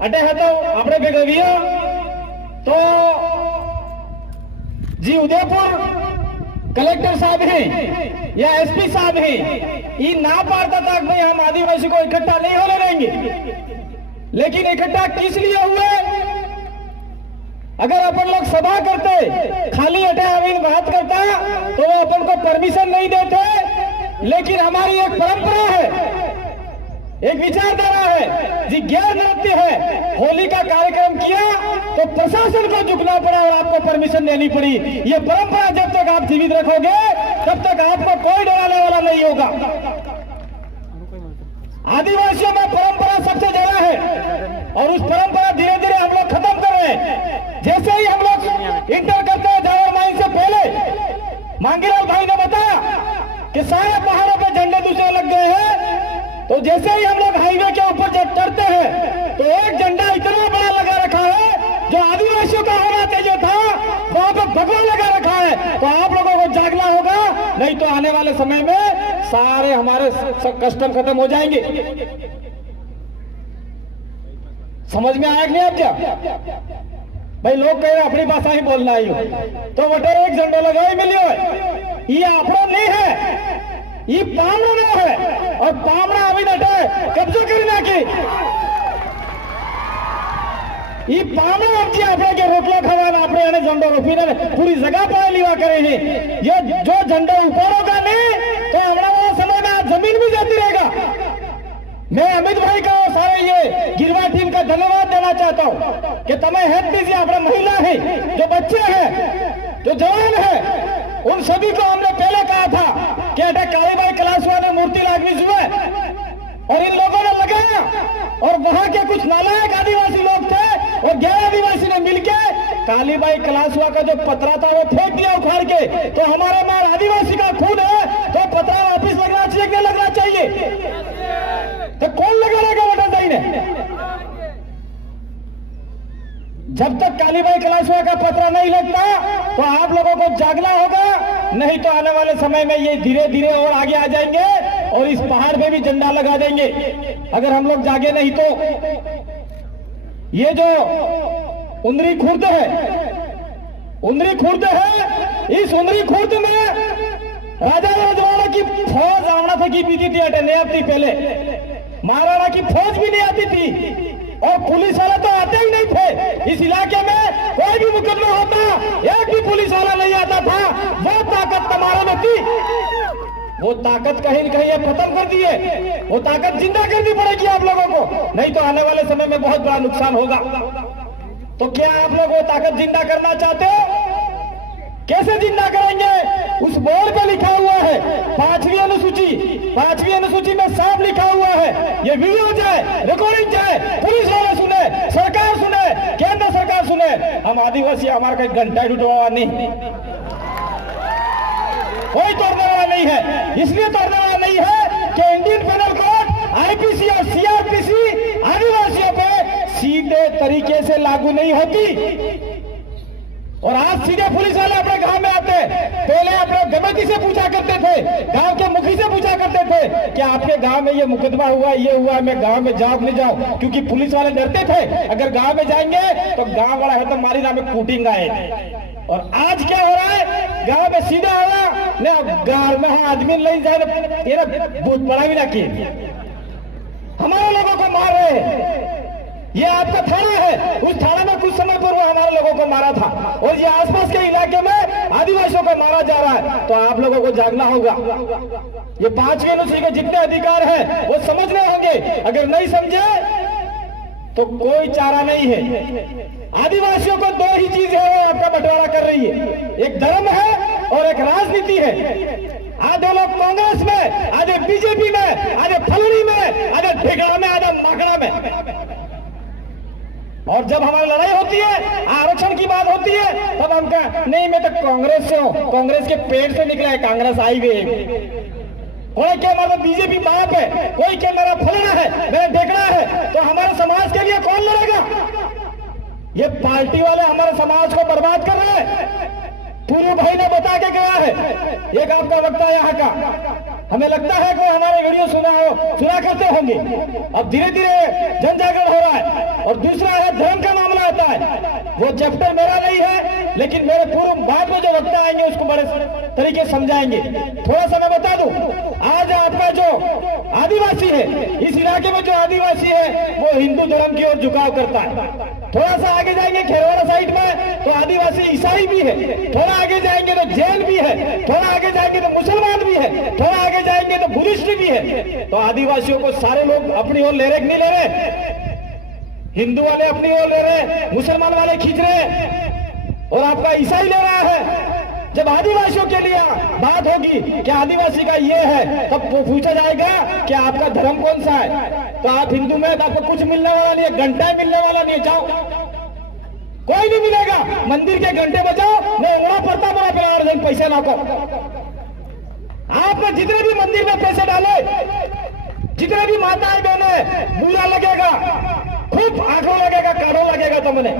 अटे है तो अपने बेगविया तो जी उदयपुर कलेक्टर साहब हैं या एसपी साहब हैं, ये ना पाता था कि भाई हम आदिवासी को इकट्ठा नहीं होने देंगे। लेकिन इकट्ठा किस लिए हुए? अगर अपन लोग सभा करते खाली अटे अमीन बात करता तो वो अपन को परमिशन नहीं देते। लेकिन हमारी एक परंपरा है, एक विचारधारा है जी, गैर नृत्य है। होली का कार्यक्रम किया तो प्रशासन को झुकना पड़ा और आपको परमिशन देनी पड़ी। ये परंपरा जब तक आप जीवित रखोगे तब तक आपको कोई डराने वाला नहीं होगा। आदिवासियों में परंपरा सबसे ज्यादा है और उस परंपरा धीरे धीरे हम लोग खत्म कर रहे हैं। जैसे ही हम लोग इंटर करते हैं जावर माइन से पहले मांगीलाल भाई ने बताया कि सारे पहाड़ों पे झंडे दूसरे लग गए हैं। तो जैसे ही हम लोग हाईवे के ऊपर जब चढ़ते हैं तो एक झंडा इतना बड़ा लगा रखा है जो आदिवासियों का होना चाहिए था, वहां पर भगवा लगा रखा है। तो आप लोगों को जागना होगा, नहीं तो आने वाले समय में सारे हमारे कस्टम खत्म हो जाएंगे। समझ में आया कि नहीं आप? क्या भाई लोग कह रहे अपनी भाषा ही बोलना है तो वटे एक झंडो लगाई मिलियो है, ये अपना नहीं है, ये पामड़ा नहीं है। और पामड़ा अभी नटे कब्जा करना की ये पामड़ा अच्छी अपने के रोटला खवाना अपने यानी झंडो रोपी ने पूरी जगह पर लिवा करे हैं। ये जो झंडो ऊपर होगा नहीं तो हमारा वाला समय में आज जमीन भी जाती रहेगा। मैं अमित भाई का और सारे ये गिरवा टीम का धन्यवाद देना चाहता हूं कि तुम्हें हेल्प दीजिए। अपने महिला है, जो बच्चे हैं, जो जवान है, उन सभी को हमने पहले कहा था कि अटे कालीबाई कलासवा ने मूर्ति लागनी हुए और इन लोगों ने लगाया और वहां के कुछ नालायक आदिवासी लोग थे और 11 आदिवासी ने मिलकर कालीबाई कलासवा का जो पतरा था वो फेंक दिया उखाड़ के। तो हमारे मार आदिवासी का खून है तो पतरा वापिस लगना चाहिए कि लगना चाहिए? तो कौन लगाएगा वोटर सही ने? जब तक कालीबाई कलासवा का पतरा नहीं लगता तो आप लोगों को जागना होगा, नहीं तो आने वाले समय में ये धीरे धीरे और आगे आ जाएंगे और इस पहाड़ पे भी झंडा लगा देंगे अगर हम लोग जागे नहीं तो। ये जो उंदरी खुर्द है, उंदरी खुर्द है, इस उंदरी खुर्द में राजा रजवाड़ा की फौज आवड़ा था की बीती थी, अटे नहीं आती पहले, महाराणा की फौज भी नहीं आती थी और पुलिस वाले तो आते ही नहीं थे। इस इलाके में कोई भी मुकदमा होता एक भी पुलिस वाला नहीं आता था। वो ताकत तुम्हारे में थी, वो ताकत कहीं न कहीं खत्म कर दी है। वो ताकत जिंदा करनी पड़ेगी आप लोगों को, नहीं तो आने वाले समय में बहुत बड़ा नुकसान होगा। तो क्या आप लोग वो ताकत जिंदा करना चाहते हो? कैसे जिंदा करेंगे? उस बोर्ड पे लिखा हुआ है 5वीं अनुसूची, 5वीं अनुसूची में साफ लिखा हुआ है। ये वीडियो जाए, रिकॉर्डिंग जाए, पुलिस वाले सुने, सरकार सुने, केंद्र सरकार सुने, हम आदिवासी हमारा कहीं घंटा टूटवा नहीं, कोई तोड़ने वाला नहीं है। इसलिए तोड़ने वाला नहीं है कि इंडियन पेनल कोड, आईपीसी और सीआरपीसी आदिवासियों पे सीधे तरीके से लागू नहीं होती। और आज सीधे पुलिस वाले अपने गांव में आते, पहले अपने कमेटी से पूछा करते थे, गांव के मुखी से पूछा करते थे कि आपके गांव में ये मुकदमा हुआ, ये हुआ, मैं गांव में जाऊं नहीं जाऊं, क्योंकि पुलिस वाले डरते थे अगर गांव में जाएंगे तो गांव वाला है तो मारी नाम में कूटेंगे। और आज क्या हो रहा है, गांव में सीधा आया गांव में आदमी नहीं जाए तेरा बूथ पड़ा भी ना कि हमारे लोगों को मार रहे हैं। ये आपका थाना है, उस थाने में कुछ समय पूर्व हमारे लोगों को मारा था और ये आसपास के इलाके में आदिवासियों को मारा जा रहा है। तो आप लोगों को जागना होगा। ये 5वीं अनुसूची के जितने अधिकार हैं वो समझने होंगे। अगर नहीं समझे तो कोई चारा नहीं है। आदिवासियों को 2 ही चीज है वो आपका बंटवारा कर रही है, एक धर्म है और एक राजनीति है। आधे लोग कांग्रेस में, आधे बीजेपी में, आधे फलनी में, आधे ठेकड़ा में, आधे माकड़ा में। और जब हमारी लड़ाई होती है, आरक्षण की बात होती है, तब हम कहा नहीं मैं तो कांग्रेस से हूं, कांग्रेस के पेट से निकला है, कांग्रेस आई हुई। कोई क्या हमारा बीजेपी बाप है, कोई क्या मेरा फलना है, मेरा देखना है, तो हमारे समाज के लिए कौन लड़ेगा? ये पार्टी वाले हमारे समाज को बर्बाद कर रहे हैं। पूर्व भाई ने बता के गया है, एक आपका वक्ता यहाँ का हमें लगता है कि हमारे वीडियो सुना करते होंगे। अब धीरे धीरे जन जागरण हो रहा है। और दूसरा है धर्म का मामला आता है, वो चैप्टर मेरा नहीं है, लेकिन मेरे पूर्व बाद में जो वक्ता आएंगे उसको बड़े तरीके से समझाएंगे। थोड़ा सा मैं बता दूं, आज आपका जो आदिवासी है, इस इलाके में जो आदिवासी है वो हिंदू धर्म की ओर झुकाव करता है। थोड़ा सा आगे जाएंगे खेरवाड़ा साइड में तो आदिवासी ईसाई भी है, थोड़ा आगे जाएंगे तो जैन भी है, थोड़ा आगे जाएंगे तो मुसलमान भी है, थोड़ा आगे जाएंगे तो बुद्धिस्ट भी है। तो आदिवासियों को सारे लोग अपनी ओर ले रहे कि नहीं ले रहे? हिंदू वाले अपनी ओर ले रहे, मुसलमान वाले खींच रहे और आपका ईसाई ले रहा है। जब आदिवासियों के लिए बात होगी कि आदिवासी का ये है, तब वो पूछा जाएगा कि आपका धर्म कौन सा है। तो आप हिंदू में तो आपको कुछ मिलने वाला नहीं है, घंटा मिलने वाला नहीं है। जाओ, कोई नहीं मिलेगा। मंदिर के घंटे बजाओ, मैं उड़ा पड़ता बड़ा पेड़ और जन पैसे लाखों। आपने जितने भी मंदिर में पैसे डाले, जितने भी माताएं बहने, बुरा लगेगा, खूब आंखों लगेगा, काढ़ो लगेगा તમને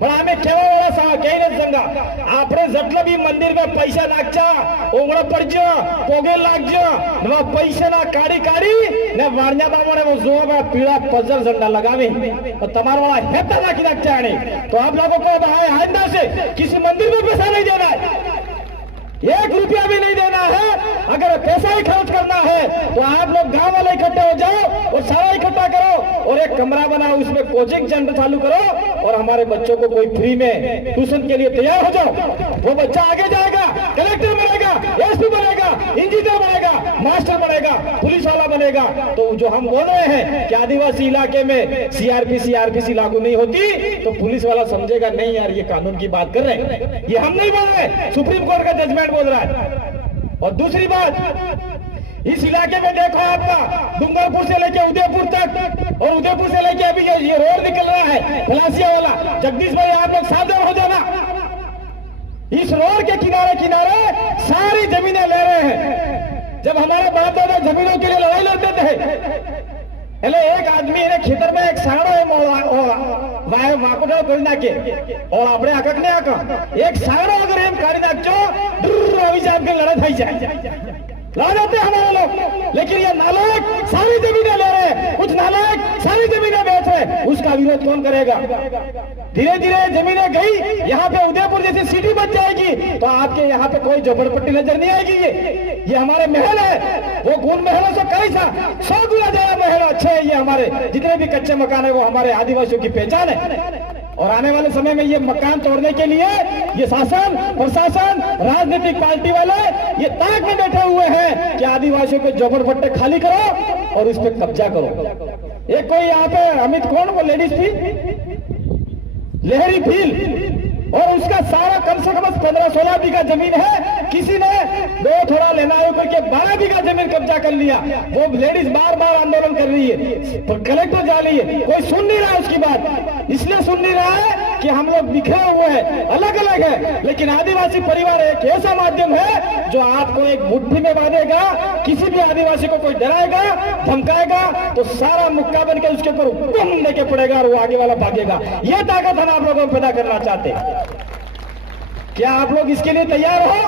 પણ અમે કેવા વાળા સા કઈ નથી સંગા આપણે જેટલા બી મંદિર में પૈસા નાખજા ઓગળો પડજો પોગે લાગજો ને પૈસા ના કાઢી કાઢી ને વાણિયા બામણે वो જોવા પીળા પજર झंडा लगावे तो તમારા વાળા હેતા નાખી નાખતા આને। तो आप लोगों को आइंदा से किसी मंदिर में पैसा नहीं देना है, 1 रुपया भी नहीं देना है। अगर पैसा ही खर्च करना है तो आप लोग गांव वाले इकट्ठे हो जाओ और सारा इकट्ठा करो और एक कमरा बनाओ, उसमें कोचिंग सेंटर चालू करो और हमारे बच्चों को कोई फ्री में ट्यूशन के लिए तैयार हो जाओ। वो बच्चा आगे जाएगा, कलेक्टर बनेगा, एसपी बनेगा, इंजीनियर बनेगा, मास्टर बनेगा, पुलिस वाला बनेगा। तो जो हम बोल रहे हैं कि आदिवासी इलाके में सीआरपीसी लागू नहीं होती, तो पुलिस वाला समझेगा नहीं यार ये कानून की बात कर रहे हैं, ये हम नहीं बोल रहे, सुप्रीम कोर्ट का जजमेंट बोल रहा है। और दूसरी बात, इस इलाके में देखो आपका डूंगरपुर से लेके उदयपुर तक और उदयपुर से लेके अभी ये रोड निकल रहा है फलासिया वाला, जगदीश भाई आप लोग सावधान हो जाना। इस रोड के किनारे किनारे सारी जमीनें ले रहे हैं। जब हमारे बाप दादा जमीनों के लिए लड़ाई लड़ते थे, એટલે એક આદમી એને ખેતરમાં એક સાણો વાકોડો કરી નાખે और આપણે આકક ને આક એક સાણો અગર એમ કાઢી નાખજો આવી જાય કે લડાઈ થઈ જાય, ला देते हमारे लोग। लेकिन ये नालायक सारी जमीनें ले रहे हैं, कुछ नालायक सारी जमीनें बेच रहे हैं, उसका विरोध कौन करेगा? धीरे धीरे जमीनें गई, यहाँ पे उदयपुर जैसी सिटी बच जाएगी तो आपके यहाँ पे कोई झोपड़पट्टी नजर नहीं आएगी। ये हमारे महल है, वो गुण महलों से कई सा 100 गुना ज्यादा महल अच्छे है। ये हमारे जितने भी कच्चे मकान है वो हमारे आदिवासियों की पहचान है। और आने वाले समय में ये मकान तोड़ने के लिए ये शासन प्रशासन राजनीतिक पार्टी वाले ये ताक में बैठे हुए हैं कि आदिवासियों के झोपड़पट्टे खाली करो और इस पे कब्जा करो। एक कोई यहाँ पे अमित कौन वो लेडीज थी लहरी फील, और उसका सारा कम से कम 15-16 बीघा जमीन है, किसी ने दो थोड़ा लेना है करके 12 बीघा जमीन कब्जा कर लिया। वो लेडीज बार बार आंदोलन कर रही है, कलेक्टर जा रही है, कोई सुन नहीं रहा उसकी बात। इसलिए सुन नहीं रहा है कि हम लोग बिखरे हुए हैं, अलग अलग है, लेकिन आदिवासी परिवार एक ऐसा माध्यम है जो आपको एक मुट्ठी में बांधेगा। किसी भी आदिवासी को कोई डराएगा धमकाएगा तो सारा मुक्का बन के उसके ऊपर बम लेके पड़ेगा और वो आगे वाला भागेगा। ये ताकत हम आप लोगों को पैदा करना चाहते हैं। क्या आप लोग इसके लिए तैयार हो?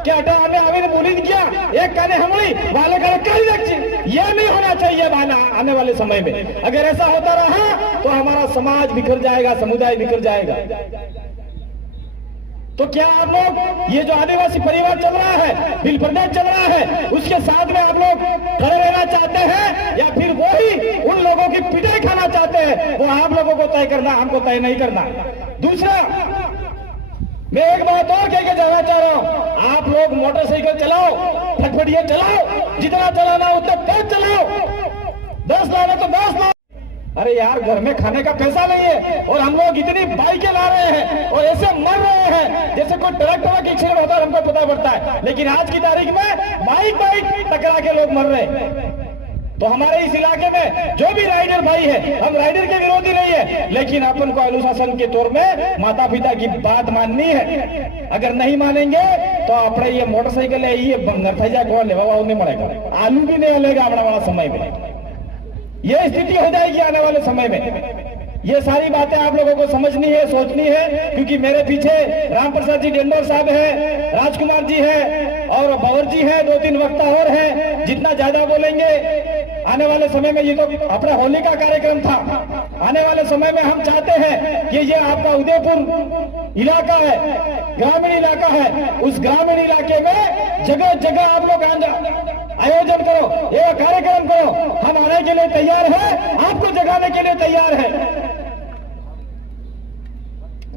क्या हमें आमिर बोली क्या एक काने हमली वाले का कहीं रखी, ये नहीं होना चाहिए आने वाले समय में। अगर ऐसा होता रहा तो हमारा समाज बिखर जाएगा, समुदाय बिखर जाएगा। तो क्या आप लोग ये जो आदिवासी परिवार चल रहा है, बिल प्रदेश चल रहा है, उसके साथ में आप लोग खड़े रहना चाहते हैं या फिर वही उन लोगों की पिटाई खाना चाहते हैं? वो आप लोगों को तय करना, हमको तय नहीं करना। दूसरा, मैं एक बात और कह के जाना चाह रहा हूं, आप लोग मोटरसाइकिल चलाओ, फटफटिया चलाओ, जितना चलाना उतना तेज चलाओ, 10 लाना तो 10 लाओ। अरे यार घर में खाने का पैसा नहीं है और हम लोग इतनी बाइकें ला रहे हैं और ऐसे मर रहे हैं जैसे कोई ट्रक एक्सीडेंट होता है, हमको पता पड़ता है। लेकिन आज की तारीख में बाइक टकरा के लोग मर रहे हैं। तो हमारे इस इलाके में जो भी राइडर भाई है, हम राइडर के विरोधी नहीं है, लेकिन अपन को अनुशासन के तौर में माता पिता की बात माननी है। अगर नहीं मानेंगे तो अपने ये मोटरसाइकिल है ये बंगर थी जाए कौन लेवा नहीं मरेगा, आलू भी नहीं लेगा आने वाला समय में। ये स्थिति हो जाएगी आने वाले समय में। ये सारी बातें आप लोगों को समझनी है, सोचनी है, क्योंकि मेरे पीछे राम प्रसाद जी डेंडोर साहब है, राजकुमार जी है, और बावर्ची है, 2-3 वक्ता और हैं, जितना ज्यादा बोलेंगे आने वाले समय में, ये तो अपना होली का कार्यक्रम था, आने वाले समय में हम चाहते हैं कि ये आपका उदयपुर इलाका है, ग्रामीण इलाका है, उस ग्रामीण इलाके में जगह जगह आप लोग आयोजन करो, ये कार्यक्रम करो। हम आने के लिए तैयार है, आपको जगाने के लिए तैयार है,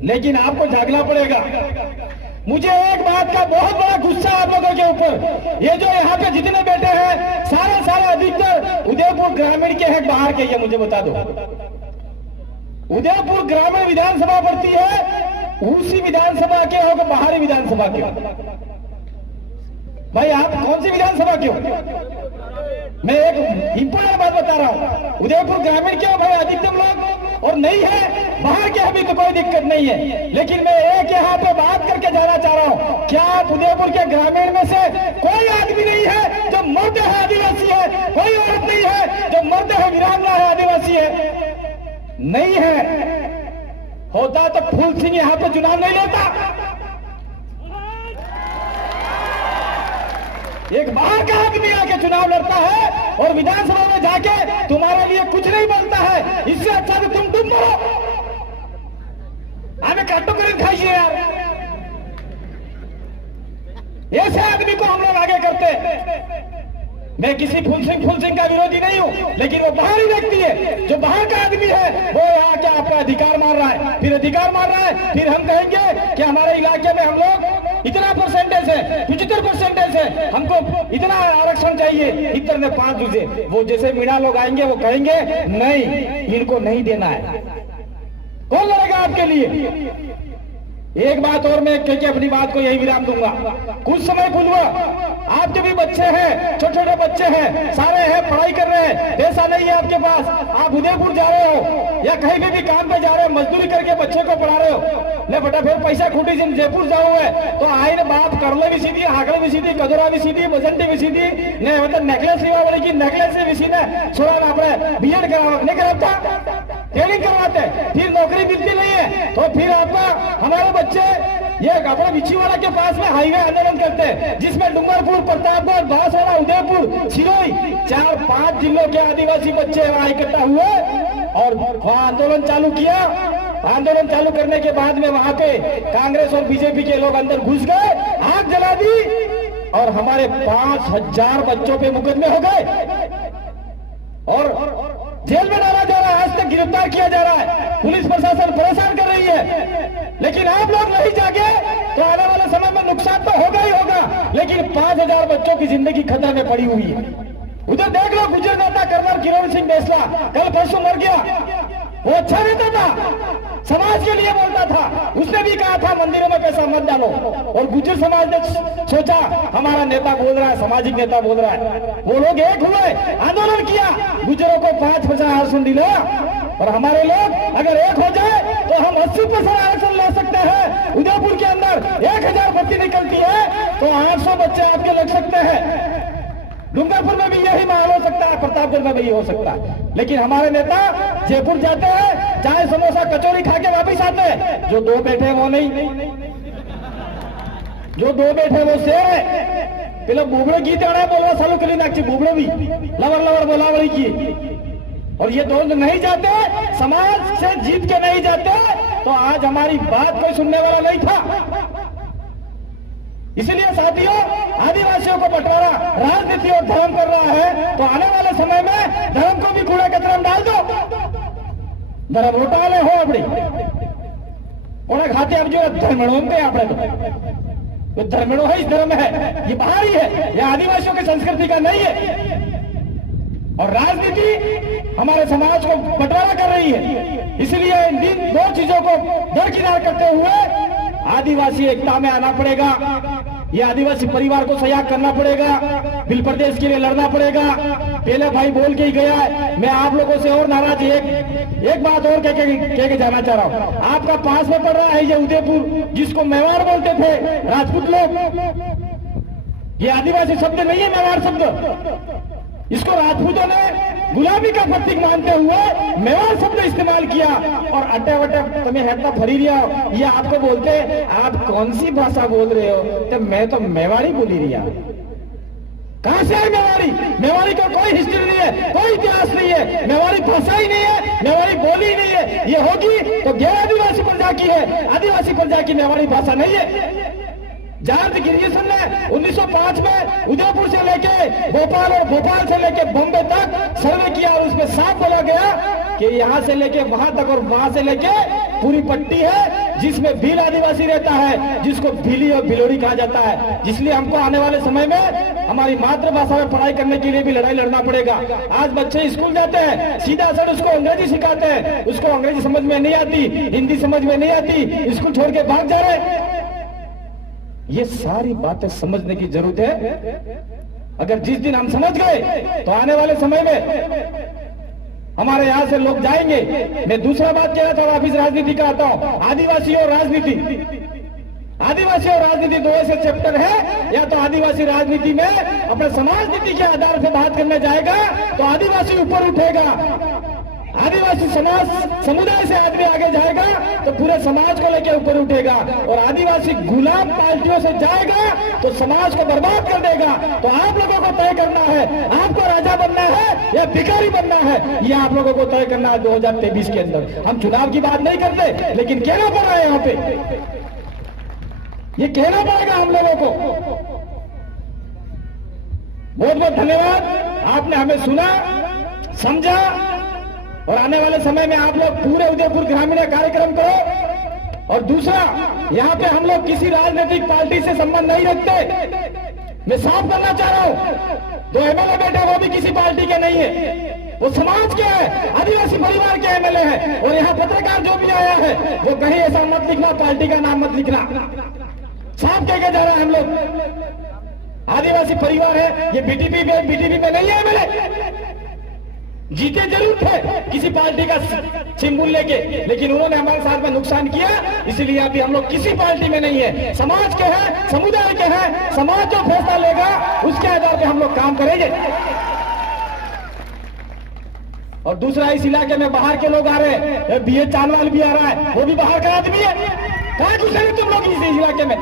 लेकिन आपको जागना पड़ेगा। मुझे एक बात का बहुत बड़ा गुस्सा आप लोगों के ऊपर, ये जो यहाँ पे जितने बैठे हैं सारे अधिकतर उदयपुर ग्रामीण के हैं, बाहर के, ये मुझे बता दो। उदयपुर ग्रामीण विधानसभा पड़ती है उसी विधानसभा के हो, बाहरी विधानसभा के हो? भाई आप कौन सी विधानसभा के हो? मैं एक इंपॉर्टेंट बात बता रहा हूं, उदयपुर ग्रामीण के हो भाई अधिकतम लोग, और नहीं है बाहर के अभी तो कोई दिक्कत नहीं है। लेकिन मैं एक यहाँ पे बात करके जाना चाह रहा हूं, क्या आप उदयपुर के ग्रामीण में से कोई आदमी नहीं है जो मर्द है आदिवासी है? कोई औरत नहीं है जो मर्द है वीरांगना है आदिवासी है? नहीं है। होता तो फूल सिंह यहाँ पे चुनाव नहीं लेता। एक बाहर का आदमी आके चुनाव लड़ता है और विधानसभा में जाके तुम्हारे लिए कुछ नहीं बोलता है। इससे अच्छा तो तुम डूब मरो, हमें काटो कर खाइए यार। ऐसे आदमी को हम लोग आगे करते। मैं किसी फूल सिंह का विरोधी नहीं हूं, लेकिन वो बाहरी व्यक्ति है, जो बाहर का आदमी है, वो यहाँ के आपका अधिकार मार रहा है, फिर अधिकार मार रहा है, फिर हम कहेंगे कि हमारे इलाके में हम लोग इतना परसेंटेज है, 75% है, हमको इतना आरक्षण चाहिए, इतर में 5 दूसरे। वो जैसे मीणा लोग आएंगे वो कहेंगे नहीं, इनको नहीं देना है। कौन लड़ेगा आपके लिए? एक बात और मैं कह के अपनी बात को यही विराम दूंगा। कुछ समय पूर्व आपके भी बच्चे हैं, छोटे छोटे बच्चे हैं, सारे हैं, पढ़ाई कर रहे हैं, पैसा नहीं है आपके पास, आप उदयपुर जा रहे हो या कहीं भी काम पे जा रहे हो, मजदूरी करके बच्चे को पढ़ा रहे हो, ले बेटा फिर पैसा खूटी जिन जयपुर जाओ है तो आई ने बाप करले भी सीधी, हाकड़े भी सीधी, कदोरा भी सीधी, बजंटी भी सीधी ने मतलब नेकलेस लेवा वाली की नेकलेस से भी सीधे छोड़ा अपने बीएड करा नहीं कराता, ट्रेनिंग करवाते, फिर नौकरी मिलती नहीं है तो फिर आपका हमारे बच्चे ये अपने बिछीवाड़ा के पास में हाईवे आंदोलन करते हैं, जिसमें डूंगरपुर, प्रतापगढ़, बांसवाड़ा, उदयपुर, सिरोही 4-5 जिलों के आदिवासी बच्चे वहां इकट्ठा हुए और वहां आंदोलन चालू किया। आंदोलन चालू करने के बाद में वहां पे कांग्रेस और बीजेपी के लोग अंदर घुस गए, आग जला दी और हमारे 5000 बच्चों पे मुकदमे हो गए और जेल में डाला जा रहा है, आज तक गिरफ्तार किया जा रहा है। पुलिस प्रशासन परेशान कर रही है, लेकिन आप लोग नहीं जागे तो आने वाले समय में नुकसान तो होगा ही होगा, लेकिन 5000 बच्चों की जिंदगी खतरे में पड़ी हुई है। उधर देख लो, गुजर नेता कर्नल किरोड़ सिंह बेसला कल परसों मर गया। वो अच्छा नेता था, समाज के लिए बोलता था, उसने भी कहा था मंदिरों में पैसा मत डालो, और गुजर समाज ने सोचा हमारा नेता बोल रहा है, सामाजिक नेता बोल रहा है, वो लोग एक हुए, आंदोलन किया, गुजरों को 5% आरक्षण दिला, और हमारे लोग अगर एक हो जाए तो हम 80% आरक्षण ला सकते हैं। उदयपुर के अंदर 1000 बत्ती निकलती है तो 800 बच्चे आपके लग सकते हैं। डूंगरपुर में भी यही माहौल हो सकता है, प्रतापगढ़ में भी हो सकता है, लेकिन हमारे नेता जयपुर जाते हैं, चाय समोसा कचौरी खा के वापिस आते हैं। जो 2 बैठे वो नहीं, जो 2 बैठे वो शेर है। पेला बुबड़े गीत आ रहा है, बोलना चालू करी नाची, बुबड़े भी लवर लवर बोलावली की, और ये 2 नहीं जाते, समाज से जीत के नहीं जाते तो आज हमारी बात कोई सुनने वाला नहीं था। इसलिए साथियों, आदिवासियों को बंटवारा राजनीति और धर्म कर रहा है तो आने वाले समय में धर्म को भी कूड़ा कचरा में डाल दो। धर्म घोटाले हो अपनी उन्हें खाते अब जो धर्मणों पे आपने तो धर्मणों है, इस धर्म है, ये बाहरी है, ये आदिवासियों की संस्कृति का नहीं है। और राजनीति हमारे समाज को बंटवारा कर रही है। इसलिए इन 2 चीजों को दरकिनार करते हुए आदिवासी एकता में आना पड़ेगा। ये आदिवासी परिवार को सहयोग करना पड़ेगा, बिल प्रदेश के लिए लड़ना पड़ेगा। पहले भाई बोल के ही गया है, मैं आप लोगों से और नाराज एक बात और कह के जाना चाह रहा हूं। आपका पास में पड़ रहा है ये उदयपुर, जिसको मेवाड़ बोलते थे राजपूत लोग, ये आदिवासी शब्द नहीं है, मेवाड़ शब्द। इसको राजपूतों ने गुलामी का प्रतीक मानते हुए मेवाड़ शब्द इस्तेमाल किया। और अड्डा वड्डा तुम्हें हेडता फरी रिया हो, ये आपको बोलते आप कौन सी भाषा बोल रहे हो, तो मैं तो मेवाड़ी बोली रिया। कहां से है मेवाड़ी? मेवाड़ी का कोई हिस्ट्री नहीं है, कोई इतिहास नहीं है, मेवाड़ी भाषा ही नहीं है, मेवाड़ी बोली ही नहीं है। ये होगी तो गैर आदिवासी प्रजा की है, आदिवासी प्रजा की मेवाड़ी भाषा नहीं है। जॉर्ज गिरिसन ने 1905 में उदयपुर से लेके भोपाल और भोपाल से लेके बॉम्बे तक सर्वे किया और उसमें साफ बोला गया कि यहां से लेके वहां तक और वहां से लेके पूरी पट्टी है जिसमें भील आदिवासी रहता है, जिसको भीली और भिलोड़ी कहा जाता है। इसलिए हमको आने वाले समय में हमारी मातृभाषा में पढ़ाई करने के लिए भी लड़ाई लड़ना पड़ेगा। आज बच्चे स्कूल जाते हैं, सीधा सर उसको अंग्रेजी सिखाते हैं, उसको अंग्रेजी समझ में नहीं आती, हिंदी समझ में नहीं आती, स्कूल छोड़ के भाग जा रहे। ये सारी बातें समझने की जरूरत है। अगर जिस दिन हम समझ गए तो आने वाले समय में हमारे यहां से लोग जाएंगे। मैं दूसरा बात कहना चाहता हूं, वापिस राजनीति का आता हूं। आदिवासी और राजनीति, आदिवासी और राजनीति दो ऐसे चैप्टर है, या तो आदिवासी राजनीति में अपने समाज नीति के आधार पर बात करने जाएगा तो आदिवासी ऊपर उठेगा, आदिवासी समाज समुदाय से आदमी आगे जाएगा तो पूरे समाज को लेकर ऊपर उठेगा, और आदिवासी गुलाम पार्टियों से जाएगा तो समाज को बर्बाद कर देगा। तो आप लोगों को तय करना है, आपको राजा बनना है या भिखारी बनना है, ये आप लोगों को तय करना है 2023 के अंदर। हम चुनाव की बात नहीं करते, लेकिन कहना पड़ा है यहाँ पे, ये कहना पड़ेगा हम लोगों को। बहुत बहुत धन्यवाद, आपने हमें सुना, समझा, और आने वाले समय में आप लोग पूरे उदयपुर ग्रामीण कार्यक्रम करो। और दूसरा, यहाँ पे हम लोग किसी राजनीतिक पार्टी से संबंध नहीं रखते। मैं साफ करना चाह रहा हूँ, जो एमएलए बैठे वो भी किसी पार्टी के नहीं है, वो समाज के है, आदिवासी परिवार के एमएलए है। और यहाँ पत्रकार जो भी आया है वो कहीं ऐसा मत लिखना, पार्टी का नाम मत लिखना, साफ कह के जा रहा है। हम लोग आदिवासी परिवार है, ये बीटीपी में नहीं है एमएलए। जीते जरूर थे किसी पार्टी का सिंबल लेके, लेकिन उन्होंने हमारे साथ में नुकसान किया, इसलिए अभी हम लोग किसी पार्टी में नहीं है, समाज के हैं, समुदाय के हैं। समाज जो फैसला लेगा उसके आधार पे हम लोग काम करेंगे। और दूसरा, इस इलाके में बाहर के लोग आ रहे हैं, बीए चांदवाल भी आ रहा है, वो भी बाहर का आदमी है। कहाँ घुसे तुम लोग इस इलाके में?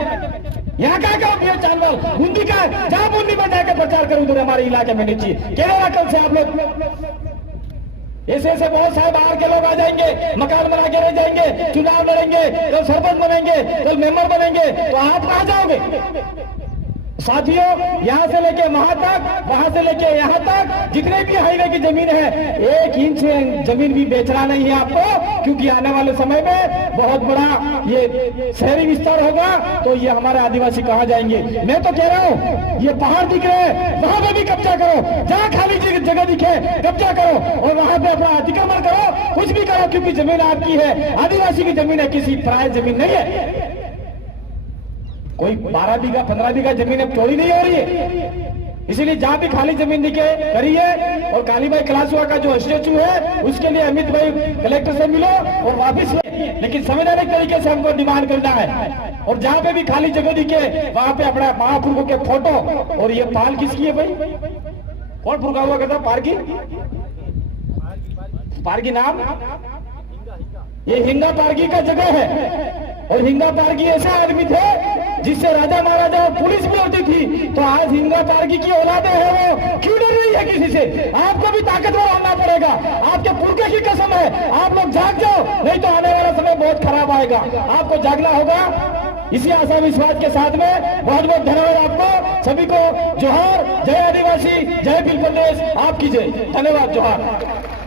यहाँ का बीए चांदवाल बूंदी का, जहां बूंदी में जाकर प्रचार करूं उधर हमारे इलाके में नीचे केरला कल से आप लोग ऐसे ऐसे बहुत सारे बाहर के लोग आ जाएंगे, मकान बना के रह जाएंगे, चुनाव लड़ेंगे, कल सरपंच बनेंगे, कल मेंबर बनेंगे, तो आप कहां जाओगे? साथियों, यहां से लेके वहां तक, वहां से लेके यहां तक जितने भी हाईवे की जमीन है, 1 इंच जमीन भी बेचना नहीं है आपको, क्योंकि आने वाले समय में बहुत बड़ा ये शहरी विस्तार होगा, तो ये हमारे आदिवासी कहां जाएंगे? मैं तो कह रहा हूं, ये पहाड़ दिख रहे हैं, वहां पे भी कब्जा करो, जहां खाली जगह दिखे कब्जा करो और वहां पे अपना अतिक्रमण करो, कुछ भी करो, क्योंकि जमीन आपकी है, आदिवासी की जमीन है, किसी पराय जमीन नहीं है। कोई 12 बीघा 15 बीघा जमीन अब चोरी नहीं हो रही है। इसीलिए जहां भी खाली जमीन दिखे करिए। और कालीबाई कलासुआ का जो स्टेचू है उसके लिए अमित भाई कलेक्टर से मिलो और वापिस ले, लेकिन संवैधानिक तरीके से हमको डिमांड करना है। और जहां पे भी खाली जगह दिखे वहां पे अपना महापुरुषों के फोटो। और ये पाल किसकी है भाई? कौन फुरका हुआ कहता पारगी? पारगी नाम ये हिंगा पारगी का जगह है। और हिंगा पारगी ऐसे आदमी थे जिससे राजा महाराजा और पुलिस भी होती थी। तो आज हिंगा पारगी की औलादे हैं, वो क्यों डर रही है किसी से? आपको भी ताकतवर होना पड़ेगा, आपके पुरखे की कसम है। आप लोग जाग जाओ, नहीं तो आने वाला समय बहुत खराब आएगा। आपको जागना होगा। इसी आशा विश्वास के साथ में बहुत बहुत धन्यवाद आपको सभी को। जोहार, जय आदिवासी, जय भील प्रदेश, आपकी जय। धन्यवाद, जोहार।